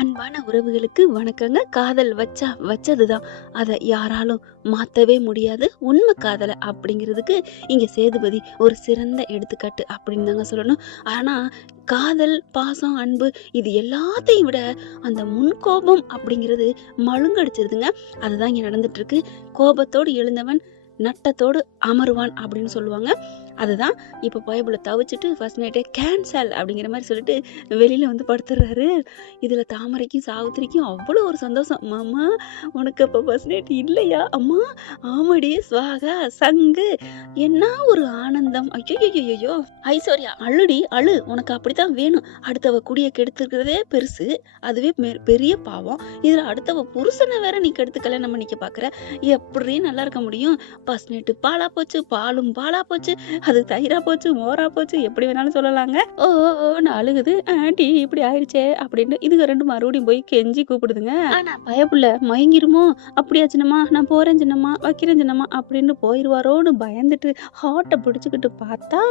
அன்பான உறவுகளுக்கு வணக்கங்க. காதல் வச்சா வச்சதுதான். அத யாராலும் மாத்தவே முடியாது. உண்மை காதல அப்படிங்கிறதுக்கு இங்க சேதுபதி ஒரு சிறந்த எடுத்துக்காட்டு அப்படின்னு தாங்க சொல்லணும். ஆனா, காதல், பாசம், அன்பு இது எல்லாத்தையும் விட அந்த முன்கோபம் அப்படிங்கிறது மழுங்கடிச்சிருதுங்க. அதுதான் இங்க நடந்துட்டு இருக்கு. கோபத்தோடு எழுந்தவன் நட்டத்தோடு அமருவான் அப்படின்னு சொல்லுவாங்க. அதுதான் இப்ப பைபிள தவிச்சிட்டு ஃபர்ஸ்ட் நைட்டே கேன்சல் அப்படிங்கிற மாரி சொல்லிட்டு வெளியில வந்து படுத்துடுறாரு. இதுல தாமரைக்கும் சாவித்திரிக்கும் அவ்வளோ ஒரு சந்தோஷம். மாமா உனக்கு அப்ப ஃபர்ஸ்ட் நைட் இல்லையா? அம்மா ஆமாடி ஸ்வாகா சங்கு என்ன ஒரு ஆனந்தம். ஐயோ ஐஸ்வர்யா அழுடி அழு உனக்கு அப்படித்தான் வேணும். அடுத்தவ குடிய கெடுத்துக்கிறதே பெருசு. அதுவே பெரிய பாவம். இதுல அடுத்தவ புருஷனை வேற நீ கெடுத்து கல்யாணம் பண்ணிக்க பாக்குற. எப்படி நல்லா இருக்க முடியும்? ஃபர்ஸ்ட் நைட்டு பாலா போச்சு, பாலும் பாலா போச்சு, அது தயிரா போச்சு, மோரா போச்சு, எப்படி வேணாலும் சொல்லலாங்க. ஓன்னு அழுகுது. ஆண்டி இப்படி ஆயிடுச்சே அப்படின்னு இதுங்க 2 மறுபடியும் போய் கெஞ்சி கூப்பிடுதுங்க. ஆனா பயப்புள்ள மயங்கிருமோ, அப்படியா சின்னம்மா, நான் போறேன் சின்னம்மா, வைக்கிறேன் சின்னம்மா அப்படின்னு போயிருவாரோன்னு பயந்துட்டு ஹார்ட்ட பிடிச்சுக்கிட்டு பார்த்தா,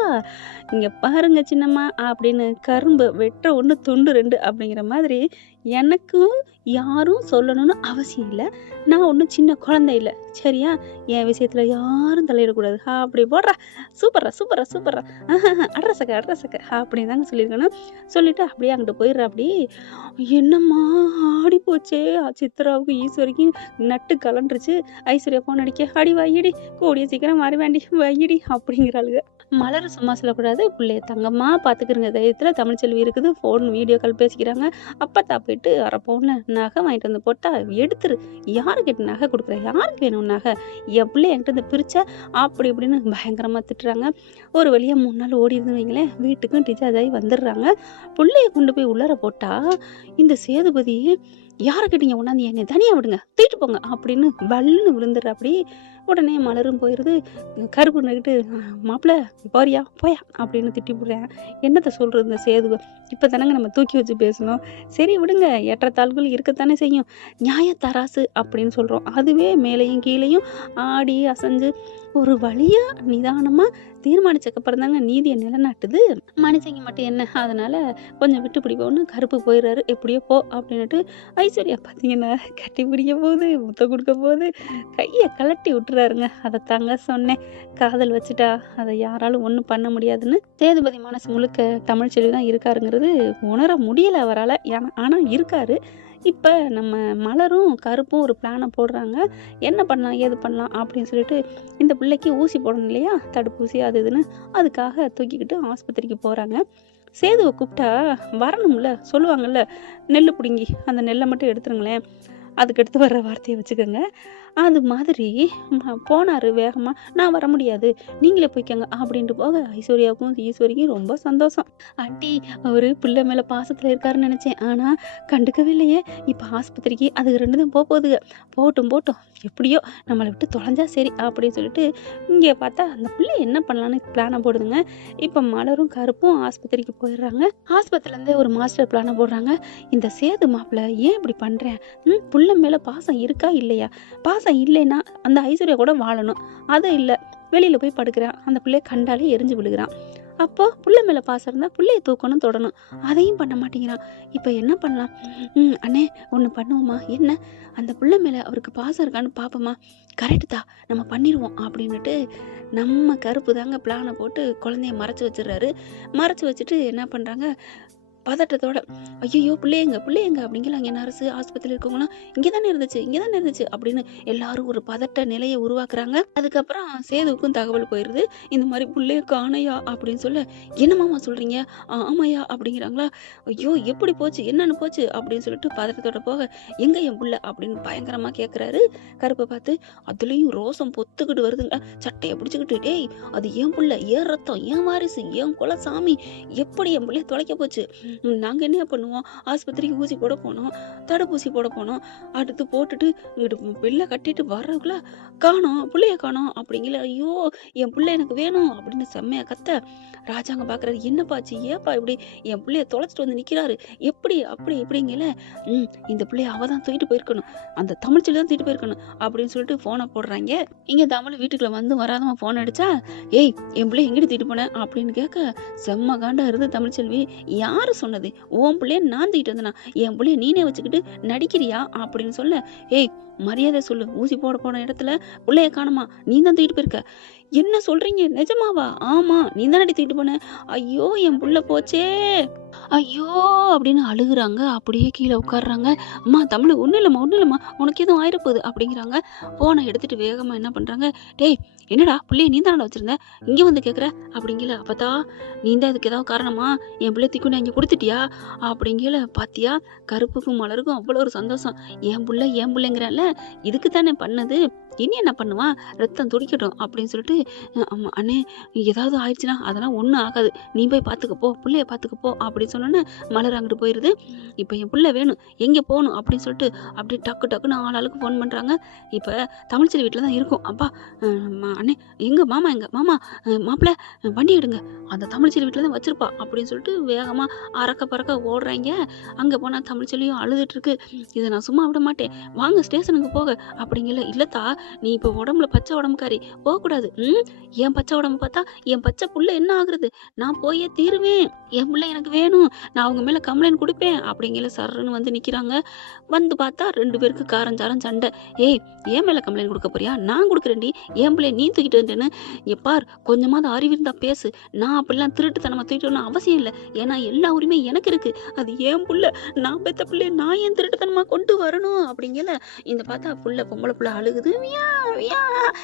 இங்க பாருங்க சின்னம்மா அப்படின்னு கரும்பு வெட்ட 1 துண்டு 2 அப்படிங்கிற மாதிரி எனக்கும் யாரும் சொல்லணும்னு அவசியம் இல்ல. நான் ஒண்ணும் சின்ன குழந்தை இல்ல. சரியா? என் விஷயத்துல யாரும் தலையிடக்கூடாது. அப்படி போடுறா. சூப்பர்ரா. அட்ரஸக்க அப்படின்னு தாங்க சொல்லியிருக்கணும். சொல்லிட்டு அப்படியே அங்கிட்டு போயிடுறாப்படி. என்னம்மா ஆடி போச்சே! சித்ராவுக்கும் ஈஸ்வரிக்கும் நட்டு கலண்டுருச்சு. ஐஸ்வர்யா ஃபோன் அடிக்க, "அடி வையடி, கூடிய சீக்கிரம் வரவேண்டி வையடி" அப்படிங்கிறாளுக. மலர் சும்மா சொல்லக்கூடாது. புள்ளைய தங்கமா பாத்துக்கிருங்க தைரியத்துல தமிழ்ச்செல்வி இருக்குது. ஃபோன் வீடியோ கால் பேசிக்கிறாங்க. அப்பத்தா போயிட்டு அரை பவுன்ல நகை வாங்கிட்டு வந்து போட்டா எடுத்துரு. யாருக்கிட்ட நகை கொடுக்குற? யாருக்கு வேணும் நகை? என் பிள்ளைய என்கிட்ட இருந்து பிரிச்ச அப்படி இப்படின்னு பயங்கரமா திட்டுறாங்க. ஒரு வழியா 3 நாள் ஓடிடுதுன்னு வைங்களேன். வீட்டுக்கும் டிஸ்சார்ஜ் ஆகி வந்துடுறாங்க. புள்ளைய கொண்டு போய் உள்ளார போட்டா இந்த சேதுபதி யாருக்கிட்டீங்க கொண்டாந்து என்னை தனியா விடுங்க, தூக்கிட்டு போங்க அப்படின்னு வல்லுன்னு விழுந்துடுறாப்படி. உடனே மலரும் போயிருது. கருப்பு நின்னுக்கிட்டு, மாப்பிள்ள போறியா போயா அப்படின்னு திட்டி விடுறேன். என்னத்த சொல்றது இந்த சேதுவ? இப்போ தானங்க நம்ம தூக்கி வச்சு பேசணும். சரி விடுங்க, ஏற்றத்தாழ்வுகள் இருக்கத்தானே செய்யும். நியாயத்தராசு அப்படின்னு சொல்றோம். அதுவே மேலேயும் கீழேயும் ஆடி அசைஞ்சு ஒரு வழியா நிதானமா தீர்மானிச்சக்கப்புறம் தாங்க நீதியை நிலைநாட்டுது. மனுஷங்க மட்டும் என்ன, அதனால கொஞ்சம் விட்டு பிடிப்போன்னு கருப்பு போயிடுறாரு. எப்படியோ போ அப்படின்னுட்டு ஐஸ்வர்யா பார்த்தீங்கன்னா கட்டி பிடிக்க போகுது, முத்தம் கொடுக்க போகுது, கையை கலட்டி விட்டுறாருங்க. அதைத்தாங்க சொன்னேன், காதல் வச்சுட்டா அதை யாராலும் ஒன்றும் பண்ண முடியாதுன்னு. சேதுபதி மனசு முழுக்க தமிழ்ச்செல்வி தான் இருக்காருங்கிறது உணர முடியல அவரால். ஆனால் இருக்காரு. இப்போ நம்ம மலரும் கருப்பும் ஒரு பிளானை போடுறாங்க. என்ன பண்ணலாம் ஏது பண்ணலாம் அப்படின்னு சொல்லிட்டு இந்த பிள்ளைக்கு ஊசி போடணும் இல்லையா, தடுப்பூசி அது இதுன்னு, அதுக்காக தூக்கிக்கிட்டு ஆஸ்பத்திரிக்கு போகிறாங்க. சேதுவை கூப்பிட்டா வரணும்ல, சொல்லுவாங்கல்ல, நெல் பிடுங்கி அந்த நெல்லை மட்டும் எடுத்துருங்களேன், அதுக்கடுத்து வர்ற வார்த்தையை வச்சுக்கோங்க. அது மாதிரி போனார் வேகமாக. நான் வர முடியாது, நீங்களே போய்க்கோங்க அப்படின்ட்டு போக ஐஸ்வர்யாவுக்கும் ஈஸ்வரிக்கும் ரொம்ப சந்தோஷம். ஆண்டி அவர் பிள்ளை மேலே பாசத்தில் இருக்காருன்னு நினச்சேன், ஆனால் கண்டுக்கவே இல்லையே. இப்போ ஆஸ்பத்திரிக்கு அதுக்கு 2 தான் போகுதுங்க. போட்டும் எப்படியோ நம்மளை விட்டு தொலைஞ்சா சரி அப்படின்னு சொல்லிட்டு இங்கே பார்த்தா அந்த பிள்ளை என்ன பண்ணலான்னு பிளானை போடுதுங்க. இப்போ மலரும் கருப்பும் ஆஸ்பத்திரிக்கு போயிடுறாங்க. ஆஸ்பத்திரிலேருந்தே ஒரு மாஸ்டர் பிளானை போடுறாங்க. இந்த சேது மாப்பிள்ளை ஏன் இப்படி பண்ணுறேன்? புள்ள மேலே பாசம் இருக்கா இல்லையா? பாசம் இல்லைன்னா அந்த ஐஸ்வர்யா கூட வாழணும். அது இல்லை, வெளியில் போய் படுக்கிறான். அந்த பிள்ளைய கண்டாலே எரிஞ்சு விழுகிறான். அப்போ புள்ள மேலே பாசம் இருந்தால் பிள்ளைய தூக்கணும் தொடணும், அதையும் பண்ண மாட்டேங்கிறான். இப்போ என்ன பண்ணலாம்? அண்ணே ஒன்று பண்ணுவோமா? என்ன? அந்த புள்ள மேலே அவருக்கு பாசம் இருக்கான்னு பார்ப்போமா? கரெக்டு தான், நம்ம பண்ணிடுவோம் அப்படின்னுட்டு நம்ம கருப்பு தாங்க பிளானை போட்டு குழந்தைய மறைச்சி வச்சிடுறாரு. மறைச்சி வச்சுட்டு என்ன பண்ணுறாங்க, பதட்டத்தோட, ஐயோ பிள்ளையங்க அப்படிங்கலாம். அங்கே நர்ஸு ஆஸ்பத்திரியில் இருக்கவங்களாம் இங்கே தானே இருந்துச்சு அப்படின்னு எல்லாரும் ஒரு பதட்ட நிலையை உருவாக்குறாங்க. அதுக்கப்புறம் சேதுவுக்கும் தகவல் போயிடுது. இந்த மாதிரி பிள்ளைய காணையா அப்படின்னு சொல்ல, என்னமாமா சொல்றீங்க? ஆமாயா அப்படிங்கிறாங்களா. ஐயோ எப்படி போச்சு, என்னன்னு போச்சு அப்படின்னு சொல்லிட்டு பதட்டத்தோட போக, எங்க என் புள்ள அப்படின்னு பயங்கரமா கேட்குறாரு. கருப்பை பார்த்து அதுலேயும் ரோசம் பொத்துக்கிட்டு வருதுங்க. சட்டையை பிடிச்சிக்கிட்டு, டேய் அது ஏன் புள்ள, ஏன் ரத்தம், ஏன் வாரிசு, ஏன் குல சாமி, எப்படி என் பிள்ளைய தொலைக்க போச்சு? நாங்கள் என்ன பண்ணுவோம்? ஆஸ்பத்திரிக்கு ஊசி போட போனோம், தடுப்பூசி போட போனோம். அடுத்து போட்டுட்டு இங்கிட்டு பிள்ளை கட்டிட்டு வர்றதுக்குள்ள பிள்ளைய காணோம் அப்படிங்கல. ஐயோ என் பிள்ளை எனக்கு வேணும் அப்படின்னு செம்மையா கத்த. ராஜாங்க பார்க்குறாரு, என்னப்பாச்சு, ஏப்பா இப்படி என் பிள்ளைய தொலைச்சிட்டு வந்து நிற்கிறாரு, எப்படி அப்படி இப்படிங்கல. இந்த பிள்ளைய அவ தான் தூக்கிட்டு போயிருக்கணும், அந்த தமிழ்ச்செல்வி தான் தூக்கிட்டு போயிருக்கணும் அப்படின்னு சொல்லிட்டு ஃபோனை போடுறாங்க. இங்கே தமிழ் வீட்டுக்குள்ள வந்து வராதவன் ஃபோன் அடிச்சா, ஏய் என் பிள்ளை எங்கிட்டு தூக்கிட்டு போனேன் அப்படின்னு கேட்க செம்ம காண்டா இருந்து தமிழ்ச்செல்வி, யாரு சொன்னது? உன் பிள்ளைய நான் தூக்கிட்டு வந்தேனா? என் பிள்ளைய நீனே வச்சுக்கிட்டு நடிக்கிறியா அப்படின்னு சொல்ல, ஏய் மரியாதை சொல்லு, ஊசி போட போன இடத்துல பிள்ளைய காணுமா, நீ தான் தூக்கிட்டு போயிருக்க. என்ன சொல்றீங்க, நிஜமாவா? ஆமா, நீ தானடி தூக்கிட்டு போன. ஐயோ என் புள்ள போச்சே, ஐயோ அப்படின்னு அழுகுறாங்க. அப்படியே கீழே உட்காடுறாங்க. அம்மா தமிழ், ஒன்றும் இல்லைம்மா, ஒன்றும் இல்லைம்மா, உனக்கு எதுவும் ஆயிரப்போகுது அப்படிங்கிறாங்க. ஃபோனை எடுத்துட்டு வேகமாக என்ன பண்ணுறாங்க, டேய் என்னடா பிள்ளைய நீ தானடா வச்சிருந்த, இங்கே வந்து கேட்குற அப்படிங்கல. அப்பத்தா நீ தான் இதுக்கு ஏதாவது காரணமா, என் பிள்ளை தூக்கி இங்கே கொடுத்துட்டியா அப்படிங்கல. பாத்தியா, கருப்புக்கும் மலருக்கும் அவ்வளோ ஒரு சந்தோஷம். என் பிள்ளைங்கிறல்ல, இதுக்கு தானே பண்ணது, இனி என்ன பண்ணுவான், ரத்தம் துடிக்கட்டும் அப்படின்னு சொல்லிட்டு, ஆமா அண்ணே ஏதாவது ஆயிடுச்சுன்னா அதெல்லாம் ஒன்றும் ஆகாது, நீ போய் பார்த்துக்கப்போ, பிள்ளைய பார்த்துக்கப்போ அப்படின்னு சொன்னோன்னே மலர் அங்கிட்டு போயிடுது. இப்போ என் பிள்ளை வேணும், எங்கே போகணும் அப்படின்னு சொல்லிட்டு அப்படியே டக்கு டக்குன்னு ஆளுக்கு ஃபோன் பண்ணுறாங்க. இப்போ தமிழ்ச்செல்வி வீட்டில் தான் இருக்கும். அப்பா அண்ணே எங்கே மாமா, எங்கே மாமா, மாப்பிள்ளை வண்டி எடுங்க, அந்த தமிழ்ச்செல்வி வீட்டில் தான் வச்சிருப்பா அப்படின்னு சொல்லிட்டு வேகமாக அறக்க பறக்க ஓடுறாங்க. அங்கே போனால் தமிழ்ச்செல்வியும் அழுதுட்டு இருக்கு. இதை நான் சும்மா விட மாட்டேன், வாங்க ஸ்டேஷனுக்கு போக அப்படிங்கல. இல்லத்தா நீ இப்போ உடம்புல பச்சை உடம்புக்காரி, போகக்கூடாது. என் பச்சை உடம்பு பார்த்தா என் பச்சை புள்ள என்ன ஆகுறது, நான் போயே தீருவேன், என் பிள்ளை எனக்கு வேணும், நான் அவங்க மேலே கம்ப்ளைண்ட் கொடுப்பேன் அப்படிங்கல. சர்ன்னு வந்து நிற்கிறாங்க. வந்து பார்த்தா 2 பேருக்கு காரஞ்சாரம் சண்டை. ஏய் என் மேலே கம்ப்ளைண்ட் கொடுக்க போறியா, நான் கொடுக்குறேன்டி, என் பிள்ளைய நீ தூக்கிட்டு வந்துட்டேன்னு. பார் கொஞ்சமாவது அறிவு இருந்தா பேசு, நான் அப்படிலாம் திருட்டுத்தனமா தூக்கிட்டு வரணும் அவசியம் இல்லை, ஏன்னா எல்லா உரிமையும் எனக்கு இருக்கு, அது என் புள்ள, நான் பெத்த பிள்ளைய நான் ஏன் திருட்டுத்தனமா கொண்டு வரணும் அப்படிங்கல. இந்த பார்த்தா புள்ள, பொம்பளை புள்ள அழுகுது, வியா வியா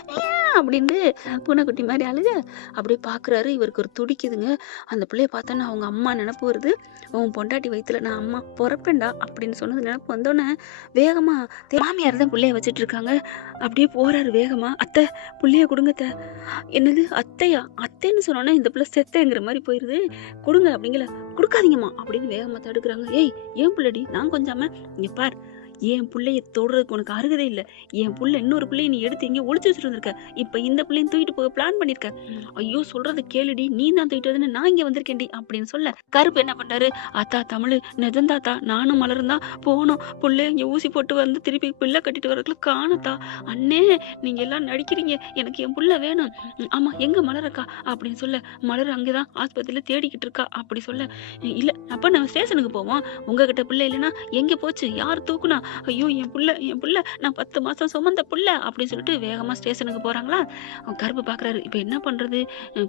வியா அப்படின்ட்டு பூனைக்குட்டி மாதிரி அழுக. அப்படியே பார்க்குறாரு. இவருக்கு ஒரு துடிக்குதுங்க. அந்த பிள்ளைய பார்த்தோன்னா அவங்க அம்மா நினப்பு வருது. உன் பொண்டாட்டி வயித்துல நான் அம்மா பொறப்பேன்டா அப்படின்னு சொன்னது நினப்பு வந்தோடனே வேகமா மாமியார் தான் பிள்ளைய வச்சுட்டு இருக்காங்க. அப்படியே போறாரு வேகமா. அத்தை பிள்ளைய கொடுங்க அத்தை. என்னது அத்தையா, அத்தைன்னு சொன்னோன்னே இந்த பிள்ளை செத்தைங்கிற மாதிரி போயிருது. கொடுங்க அப்படிங்கல. கொடுக்காதீங்கம்மா அப்படின்னு வேகமா தடுக்கிறாங்க. ஏய் ஏன் பிள்ளைடி, நான் கொஞ்சாம, இங்க பார், என் பிள்ளைய தொடுறதுக்கு உனக்கு அருகதே இல்லை, என் புள்ள இன்னொரு பிள்ளைய நீ எடுத்து எங்கேயோ ஒளிச்சு வச்சுட்டு வந்திருக்க, இப்போ இந்த பிள்ளையும் தூக்கிட்டு போக பிளான் பண்ணிருக்க. ஐயோ சொல்றதை கேளுடி, நீ தான் தூக்கிட்டு வந்து நான் இங்கே வந்திருக்கேன்டி அப்படின்னு சொல்ல, கருப்பு என்ன பண்றாரு, அத்தா தமிழ் நிஜந்தாத்தா, நானும் மலரும் தான் போனோம், பிள்ளைய இங்கே ஊசி போட்டு வந்து திருப்பி பிள்ளை கட்டிட்டு வரதுக்குள்ள காணத்தா, அண்ணே நீங்க எல்லாம் நடிக்கிறீங்க, எனக்கு என் புள்ள வேணும். ஆமா எங்க மலரக்கா அப்படின்னு சொல்ல, மலர் அங்கேதான் ஆஸ்பத்திரியில தேடிக்கிட்டு இருக்கா அப்படி சொல்ல, இல்ல அப்ப நம்ம ஸ்டேஷனுக்கு போவோம், உங்ககிட்ட பிள்ளை இல்லைன்னா எங்கே போச்சு, யார் தூக்குனா, ஐயோ என் புள்ள நான் 10 மாசம் சுமந்த புள்ள அப்படின்னு சொல்லிட்டு வேகமா ஸ்டேஷனுக்கு போறாங்களா. கருப்பு பாக்குறாரு. இப்ப என்ன பண்றது,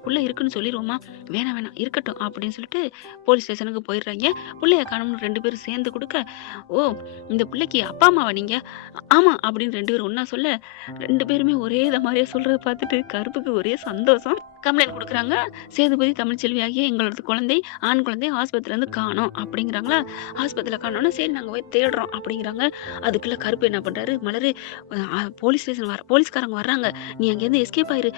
புள்ள இருக்குன்னு சொல்லிடுவோமா, வேணாம் இருக்கட்டும் அப்படின்னு சொல்லிட்டு போலீஸ் ஸ்டேஷனுக்கு போயிடுறாங்க. புள்ளைய காணும்னு 2 பேரும் சேர்ந்து கொடுக்க, ஓ இந்த பிள்ளைக்கு அப்பா அம்மாவா நீங்க, ஆமா அப்படின்னு 2 பேரும் ஒன்னா சொல்ல, 2 பேருமே ஒரே இதை மாதிரியே சொல்றத பார்த்துட்டு கருப்புக்கு ஒரே சந்தோஷம். கம்ப்ளைண்ட் கொடுக்குறாங்க. சேதுபதி தமிழ்ச்செல்வி ஆகிய எங்களோட குழந்தை, ஆண் குழந்தை ஆஸ்பத்திரியில இருந்து காணோம் அப்படிங்கிறாங்களா. ஆஸ்பத்திரியில காணோம்னா சரி நாங்க போய் தேடுறோம் அப்படிங்கிறாங்க. அதுக்குள்ள கருப்பு என்ன பண்றாரு, மலரு போலீஸ் ஸ்டேஷன் போலீஸ்காரங்க வர்றாங்க, நீ அங்கேருந்து எஸ்கேப் ஆயிரு.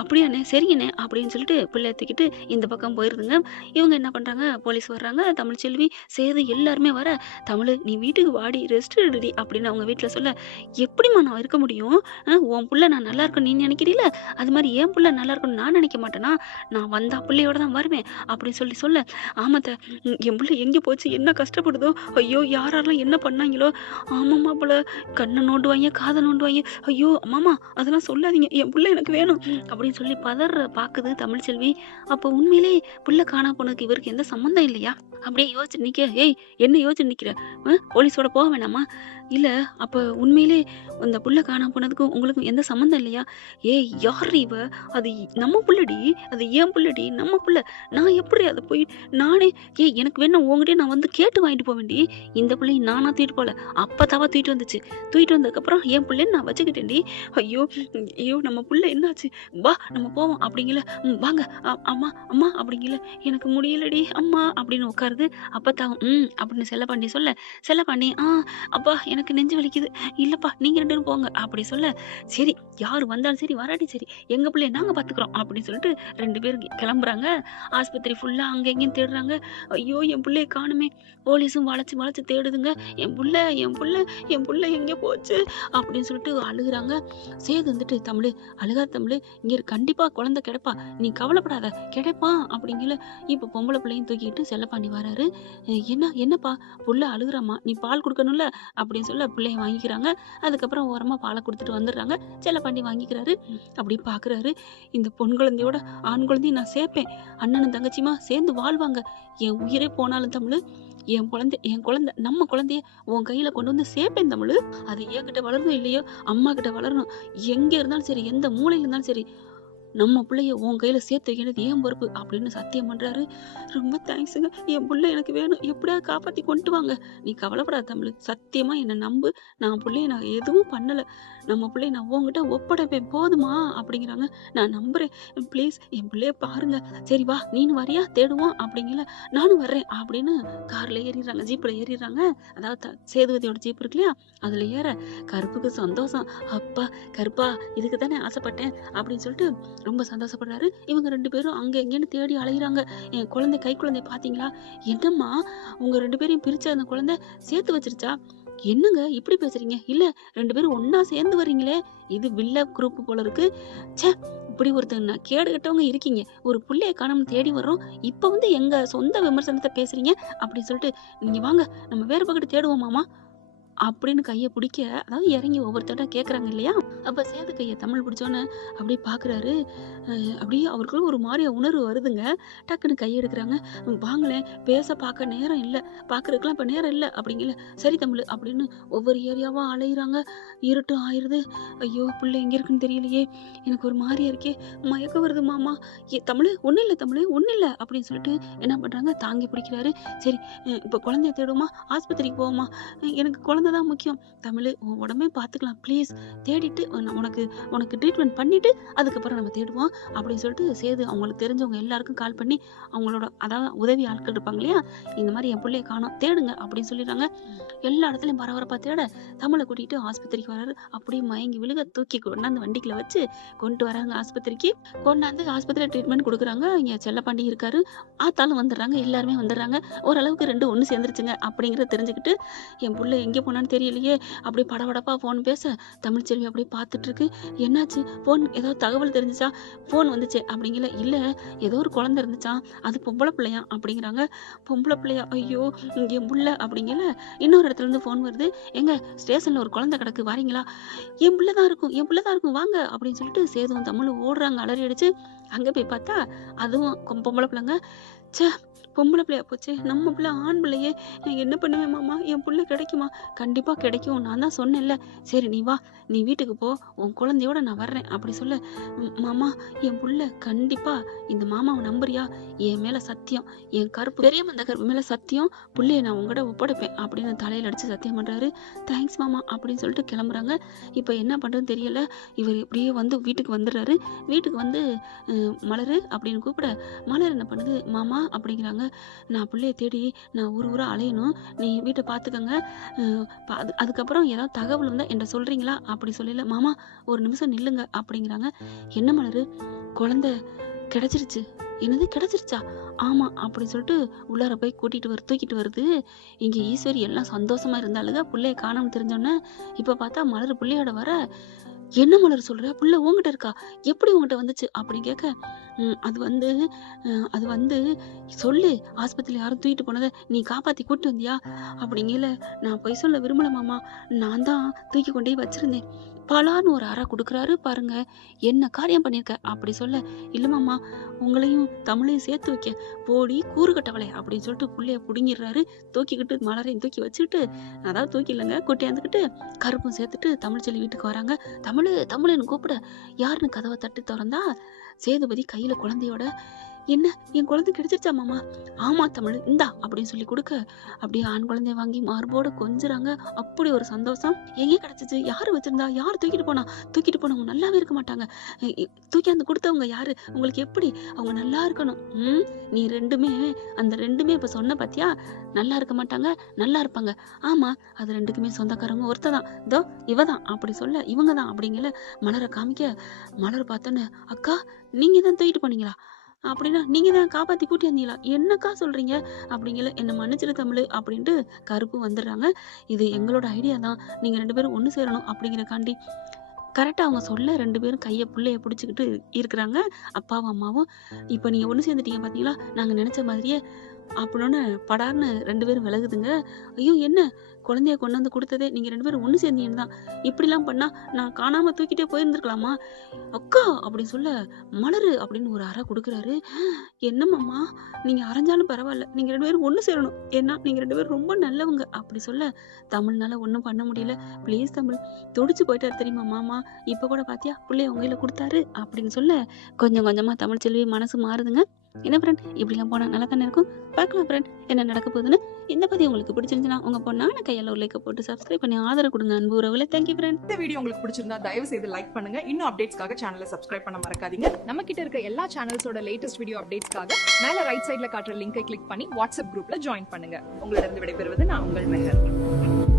அப்படியாண்ணே சரிங்கண்ணே அப்படின்னு சொல்லிட்டு பிள்ளை தூக்கிட்டு இந்த பக்கம் போயிருதுங்க. இவங்க என்ன பண்றாங்க, போலீஸ் வர்றாங்க, தமிழ்ச்செல்வி சேது எல்லாருமே வர, தமிழ் நீ வீட்டுக்கு வாடி ரெஸ்ட் எடுடி அப்படின்னு அவங்க வீட்டுல சொல்ல, எப்படிம்மா நான் இருக்க முடியும், உன் புள்ள நான் நல்லா இருக்கணும் நீ நினைக்கிறீல, அது மாதிரி என் புள்ள நல்லா இருக்கணும் நான் நினைக்க மாட்டேனா, நான் வந்தா பிள்ளையோட தான் வருவேன் அப்படின்னு சொல்ல, ஆமாத்த என் புள்ள எங்க போச்சு, என்ன கஷ்டப்படுதோ, ஐயோ யாரெல்லாம் என்ன பண்ணாங்களோ, ஆமாம்மா போல கண்ணை நோண்டுவாங்க, காதை நோண்டுவாங்க, ஐயோ மாமா அதெல்லாம் சொல்லாதீங்க, என் புள்ள எனக்கு வேணும் அப்படின்னு சொல்லி பாக்குது தமிழ்ச்செல்வி. அப்போ உண்மையிலே புள்ள காணா போனதுக்கு இவருக்கு எந்த சம்மந்தம் இல்லையா, அப்படியே யோசிச்சு நிக்க, ஏய் என்ன யோசிச்சு நிக்கிற, போலீஸோட போக வேணாமா, இல்ல அப்ப உண்மையிலே அந்த புள்ள காணா போனதுக்கும் உங்களுக்கும் எந்த சம்மந்தம் இல்லையா, ஏய் யார் இவ, அது நம்ம புள்ளடி, அது ஏன் புள்ளடி, நம்ம புள்ள, நான் எப்படி அதை போய் நானே, எனக்கு வேணும் உங்ககிட்ட நான் வந்து கேட்டு வாங்கிட்டு போக வேண்டி, இந்த பிள்ளையை நானா தூக்கிட்டு போல, அப்பதாவா தூக்கிட்டு வந்துச்சு, தூக்கிட்டு வந்ததுக்கப்புறம் என் பிள்ளைன்னு நான் வச்சுக்கிட்டேன்டி, ஐயோ ஐயோ நம்ம புள்ள என்னாச்சு, வா நம்ம போவோம் அப்படிங்கல, வாங்க அம்மா அம்மா அப்படிங்கல, எனக்கு முடியலடி அம்மா அப்படின்னு உட்காருது. அப்பத்தாவும் அப்படின்னு செல்லப்பாண்டி சொல்ல, செல்லப்பாண்டி அப்பா எனக்கு நெஞ்சு வலிக்குது, இல்லப்பா நீங்க 2 பேரும் போங்க அப்படி சொல்ல, சரி யாரு வந்தாலும் சரி வராட்டி சரி எங்க பிள்ளைய நாங்க பாத்துக்கிறோம் அப்படின்னு சொல்லிட்டு 2 பேரும் கிளம்புறாங்க. ஆஸ்பத்திரி ஃபுல்லா அங்க எங்கேயும் தேடுறாங்க. ஐயோ என் பிள்ளைய காணுமே, போலீஸும் வளைச்சு தேடுதுங்க, என் புள்ள எங்க போச்சு அப்படின்னு சொல்லிட்டு அழுகுறாங்க. சேது வந்துட்டு, தமிழ் அழுகாத தமிழ், இங்க கண்டிப்பா குழந்தை கிடைப்பா, நீ கவலைப்படாத கிடைப்பா அப்படிங்கல. இப்ப பொம்பளை பிள்ளையும் தூக்கிட்டு செல்லப்பாண்டி வராரு. என்ன என்னப்பா புள்ள அழுகுறாம்மா, நீ பால் குடுக்கணும்ல அப்படின்னு சொல்ல பிள்ளைய வாங்கிக்கிறாங்க. அதுக்கப்புறம் ஓரமா பால குடுத்துட்டு வந்துடுறாங்க. செல்லப்பாண்டி வாங்கிக்கிறாரு. அப்படியே பார்க்குறாரு, இந்த பொண் குழந்தையோட ஆண் குழந்தையும் நான் சேர்ப்பேன். அண்ணனும் தங்கச்சியுமா சேர்ந்து வாழ்வாங்க. என் உயிரே போனாலும் தமிழு, என் குழந்தை நம்ம குழந்தைய உன் கையில கொண்டு வந்து சேர்ப்பேன் தமிழு. அது என்கிட்ட வளருதோ இல்லையோ, அம்மா கிட்ட வளரணும். எங்க இருந்தாலும் சரி, எந்த மூலையில இருந்தாலும் சரி, நம்ம புள்ளைய உன் கையில சேர்த்து வைக்கிறது என் பொறுப்பு அப்படின்னு சத்தியம் பண்றாரு. ரொம்ப தேங்க்ஸுங்க. என் புள்ள எனக்கு வேணும். எப்படியாவது காப்பாத்தி கொண்டு வாங்க. நீ கவலைப்படாத தமிழு. சத்தியமா என்ன நம்பு. நான் எதுவும் பண்ணல. நம்ம புள்ளைய நான் உன்கிட்ட ஒப்படைப்பேன் போதுமா அப்படிங்கிறாங்க. நான் நம்புறேன். ப்ளீஸ் என் புள்ளைய பாருங்க. சரி வா நீனு வரியா தேடுவோம் அப்படிங்கல. நானும் வர்றேன் அப்படின்னு கார்ல ஏறிடுறாங்க. ஜீப்ல ஏறிடுறாங்க. அதாவது சேதுபதியோட ஜீப் இருக்கு இல்லையா? அதுல ஏற கருப்புக்கு சந்தோஷம். அப்பா கருப்பா இதுக்கு தானே ஆசைப்பட்டேன் அப்படின்னு சொல்லிட்டு ரொம்ப சந்தோஷப்படுறாரு. இவங்க 2 பேரும் அங்க இங்கன்னு தேடி அலையுறாங்க. என் குழந்தை கை குழந்தைய பார்த்தீங்களா? என்னம்மா உங்க 2 பேரையும் பிரிச்ச அந்த குழந்தை சேர்த்து வச்சிருச்சா? என்னங்க இப்படி பேசுறீங்க? இல்ல 2 பேரும் ஒண்ணா சேர்ந்து வர்றீங்களே! இது வில்ல குரூப் போல இருக்கு. ச்சே! இப்படி ஒருத்தங்க கேடு கெட்டவங்க இருக்கீங்க. ஒரு புள்ளைய காணோம்னு தேடி வர்றோம். இப்ப வந்து எங்க சொந்த விமர்சனத்த பேசுறீங்க அப்படின்னு சொல்லிட்டு, நீங்க வாங்க நம்ம வேற பக்கத்து தேடுவோமாமா அப்படின்னு கைய புடிக்க, அதாவது இறங்கி ஒவ்வொருத்தர்ட்ட கேட்கறாங்க இல்லையா? அப்ப சேது கைய தமிழ் பிடிச்சோன்னே அப்படியே பார்க்குறாரு. அப்படியே அவருக்குள்ள ஒரு மாரியா உணர்வு வருதுங்க. டக்குன்னு கைய எடுக்குறாங்க. வாங்களேன் பேச பார்க்க நேரம் இல்ல. பார்க்கறதுக்குலாம் இப்ப நேரம் இல்ல அப்படிங்கல. சரி தமிழு அப்படின்னு ஒவ்வொரு ஏரியாவா அலையுறாங்க. இருட்டும் ஆயிருது. ஐயோ! புள்ள எங்க இருக்குன்னு தெரியலையே! எனக்கு ஒரு மாரியா இருக்கே! மயக்கம் வருது மாமா. தமிழு ஒண்ணும் இல்ல தமிழு, ஒண்ணும் இல்ல அப்படின்னு சொல்லிட்டு என்ன பண்றாங்க, தாங்கி பிடிக்கிறாரு. சரி இப்ப குழந்தைய தேடுவோமா? ஆஸ்பத்திரிக்கு போவோமா? எனக்கு குழந்தை தான் முக்கியம். தமிழு உன் உடம்பே பார்த்துக்கலாம் ப்ளீஸ். தேடிட்டு உனக்கு உனக்கு ட்ரீட்மெண்ட் பண்ணிட்டு அதுக்கப்புறம் நம்ம தேடுவோம் அப்படின்னு சொல்லிட்டு சேது அவங்களுக்கு தெரிஞ்சவங்க எல்லாருக்கும் கால் பண்ணி அவங்களோட அதாவது உதவி ஆட்கள் இருப்பாங்க இல்லையா? இந்த மாரி என் புள்ளைய காணோம் தேடுங்க அப்படின்னு சொல்லிடுறாங்க. எல்லா இடத்துலயும் பரபரப்பா தேட தமிழ கூட்டிட்டு ஆஸ்பத்திரிக்கு வராரு. அப்படியே மயங்கி விழுக தூக்கி கொண்டாந்து வண்டிக்குள்ள வச்சு கொண்டு வராங்க ஆஸ்பத்திரிக்கு. கொண்டாந்து ஆஸ்பத்திரியில ட்ரீட்மெண்ட் குடுக்குறாங்க. இங்க செல்லப்பாண்டி இருக்காரு. ஆத்தாலும் வந்துடுறாங்க. எல்லாருமே வந்துடுறாங்க. ஓரளவுக்கு 2 ஒண்ணு சேர்ந்துருச்சுங்க அப்படிங்கிறத தெரிஞ்சுக்கிட்டு, என் புள்ள எங்கே போனான்னு தெரியலையே! அப்படியே படபடப்பா ஃபோன் பேச, தமிழ்ச்செல்வி அப்படியே பார்த்துட்டுருக்கு. என்னாச்சு? ஃபோன் ஏதாவது தகவல் தெரிஞ்சுச்சா? ஃபோன் வந்துச்சே அப்படிங்கல. இல்ல ஏதோ ஒரு குழந்தை இருந்துச்சாம். அது பொம்பள பிள்ளையாம் அப்படிங்கிறாங்க. பொம்பள பிள்ளையா? ஐயோ! என் புள்ள அப்படிங்கல. இன்னொரு இடத்துலருந்து ஃபோன் வருது. ஏங்க ஸ்டேஷன்ல ஒரு குழந்தை கிடக்கு வாரீங்களா? என் புள்ள தான் இருக்கும், என் புள்ள தான் இருக்கும் வாங்க அப்படின்னு சொல்லிட்டு சேதுவும் தமிழும் ஓடுறாங்க அலறி அடிச்சு. அங்க போய் பார்த்தா அதுவும் பொம்பள பிள்ளைங்க. ச்சே! பொம்பள பிள்ளையா போச்சே! நம்ம பிள்ளை ஆண் பிள்ளையே! நான் என்ன பண்ணுவேன் மாமா? என் புள்ள கிடைக்குமா? கண்டிப்பா கிடைக்கும். நான் தான் சொன்னேன்ல. சரி நீ வா. நீ வீட்டுக்கு போ. உன் குழந்தையோட நான் வர்றேன். அப்படி சொல்ல, மாமா என் புள்ள கண்டிப்பா இந்த மாமாவ நம்புறியா? என் மேல சத்தியம். என் கருப்பு பெரியம்மன் கருப்பு மேல சத்தியம். புள்ளைய நான் உன்கிட்ட ஒப்படைப்பேன் அப்படின்னு தலையில அடிச்சு சத்தியம் பண்றாரு. தேங்க்ஸ் மாமா அப்படின்னு சொல்லிட்டு கிளம்புறாங்க. இப்ப என்ன பண்றதுன்னு தெரியல. இவர் இப்படியே வந்து வீட்டுக்கு வந்துடுறாரு. வீட்டுக்கு வந்து மலரு அப்படின்னு கூப்பிட, மலர் என்ன பண்ணுது? மாமா அப்படிங்கிறாங்க. நான் புள்ளைய தேடி நான் ஊர் ஊரா அலையணும். நீ வீட்ட பார்த்துக்கங்க. அதுக்கப்புறம் ஏதாவது தகவல் வந்தா என்ட்ட சொல்றீங்களா? அப்படி சொல்லல. மாமா ஒரு நிமிஷம் நில்லுங்க அப்படிங்கிறாங்க. என்ன மலரு? குழந்தை கிடைச்சிருச்சு. என்னது கிடைச்சிருச்சா? ஆமா அப்படி சொல்லிட்டு உள்ளார போய் தூக்கிட்டு வருது. இங்க ஈஸ்வரி எல்லாம் சந்தோஷமா இருந்தாளுக. புள்ளைய காணோம்னு தெரிஞ்சோன்னே, இப்ப பார்த்தா மலரு புள்ளையோட வர, என்ன மலர் சொல்ற? புள்ள உன்கிட்ட இருக்கா? எப்படி உன்கிட்ட வந்துச்சு? அப்படின்னு கேட்க, அது வந்து அது வந்து சொல்லு. ஆஸ்பத்திரியில யாரும் தூக்கிட்டு போனத நீ காப்பாத்தி கூட்டு வந்தியா? அப்படிங்கல. நான் பொய் சொல்ல விரும்பல மாமா. நான் தான் தூக்கி கொண்டு போய் வச்சிருந்தேன். பலார்ன்னு ஒரு அறை குடுக்குறாரு பாருங்க. என்ன காரியம் பண்ணியிருக்க? அப்படி சொல்ல, இல்ல மாமா உங்களையும் தமிழையும் சேர்த்து வைக்க. போடி கூறுகட்டவளே அப்படின்னு சொல்லிட்டு புள்ளைய புடுங்கிடுறாரு. தூக்கிக்கிட்டு மலரையும் தூக்கி வச்சுக்கிட்டு, அதாவது தூக்கி இல்லைங்க கூட்டியாந்துக்கிட்டு கருப்பும் சேர்த்துட்டு தமிழ்ச்செல்வி வீட்டுக்கு வராங்க. தமிழுன்னு கூப்பிட, யாருன்னு கதவை தட்டி தொறந்தா சேதுபதி கையில குழந்தையோட. என்ன என் குழந்தை கிடைச்சிருச்சா மாமா? ஆமா தமிழ் இந்தா அப்படின்னு சொல்லி கொடுக்க, அப்படியே ஆண் குழந்தைய வாங்கி மார்போட கொஞ்சுறாங்க. அப்படி ஒரு சந்தோஷம். எங்கே கிடைச்சிச்சு? யாரு வச்சிருந்தா? யார் தூக்கிட்டு போனா? தூக்கிட்டு போனவங்க நல்லாவே இருக்க மாட்டாங்க. தூக்கியாந்து கொடுத்தவங்க யாரு? உங்களுக்கு எப்படி? அவங்க நல்லா இருக்கணும். நீ அந்த ரெண்டுமே இப்ப சொன்ன பாத்தியா? நல்லா இருக்க மாட்டாங்க, நல்லா இருப்பாங்க. ஆமா அது 2க்குமே சொந்தக்காரங்க ஒருத்த தான். இதோ இவ தான் அப்படி சொல்ல, இவங்க தான் அப்படிங்கல. மலரை காமிக்க, மலர் பார்த்தோன்னே, அக்கா நீங்க தான் தூக்கிட்டு போனீங்களா? அப்படின்னா நீங்க தான் காப்பாத்தி கூட்டி வந்தீங்களா? என்னக்கா சொல்றீங்க? அப்படிங்கல. என்ன மன்னிச்சிடு தமிழு அப்படின்ட்டு கருப்பு வந்துடுறாங்க. இது எங்களோட ஐடியா தான். நீங்க 2 பேரும் ஒண்ணு சேரணும் அப்படிங்கிறக்காண்டி கரெக்டா அவங்க சொல்ல 2 பேரும் புள்ளைய பிடிச்சுக்கிட்டு இருக்கிறாங்க. அப்பாவும் அம்மாவும். இப்ப நீங்க ஒண்ணு சேர்ந்துட்டீங்க பாத்தீங்களா? நாங்க நினைச்ச மாதிரியே அப்படின்னோடனே படார்னு 2 பேரும் விலகுதுங்க. ஐயோ! என்ன குழந்தைய கொண்டு வந்து குடுத்ததே நீங்க 2 பேரும் ஒண்ணு சேர்ந்தீங்கன்னு தான். இப்படிலாம் பண்ணா நான் காணாம தூக்கிட்டே போயிருந்துருக்கலாமா? அக்கா அப்படின்னு சொல்ல, மலரு அப்படின்னு ஒரு அறை குடுக்குறாரு. என்னம்மாம்மா நீங்க அரைஞ்சாலும் பரவால்ல. நீங்க 2 பேரும் ஒண்ணு சேரணும். ஏன்னா நீங்க 2 பேரும் ரொம்ப நல்லவங்க. அப்படி சொல்ல, தமிழ்னால ஒண்ணும் பண்ண முடியல. ப்ளீஸ் தமிழ். துடிச்சு போயிட்டாரு தெரியுமா மாமா? இப்ப கூட பாத்தியா புள்ளைய உங்க கையில குடுத்தாரு அப்படின்னு சொல்ல, கொஞ்சம் கொஞ்சமா தமிழ்ச்செல்வி மனசு மாறுதுங்க. என்ன ஃப்ரெண்ட் இப்படிலாம் போனா நல்லா தானே இருக்கும். பார்க்கலாம் ஃப்ரெண்ட் என்ன நடக்க போகுதுன்னு. இந்த பதிவு உங்களுக்கு பிடிச்சிருந்துச்சுன்னா உங்க பொண்ணான கையால ஒரு லைக்க போட்டு சப்ஸ்கிரைப் பண்ணி ஆதரவு கொடுங்க அன்பு உறவுகளே. Thank you friend. இந்த வீடியோ உங்களுக்கு பிடிச்சிருந்தா தயவு செய்து லைக் பண்ணுங்க. இன்னும் அப்டேட்ஸ்க்காக சேனலை சப்ஸ்கிரைப் பண்ண மறக்காதீங்க. நம்ம கிட்ட இருக்க எல்லா சேனல்ஸோட லேட்டஸ்ட் வீடியோ அப்டேட்ஸ்க்காக மேல ரைட் சைடுல காட்டுற லிங்கை கிளிக் பண்ணி வாட்ஸ்அப் குரூப்ல ஜாயின் பண்ணுங்க. உங்களிடம் விடைபெறுவது நான் உங்கள் மெஹர்.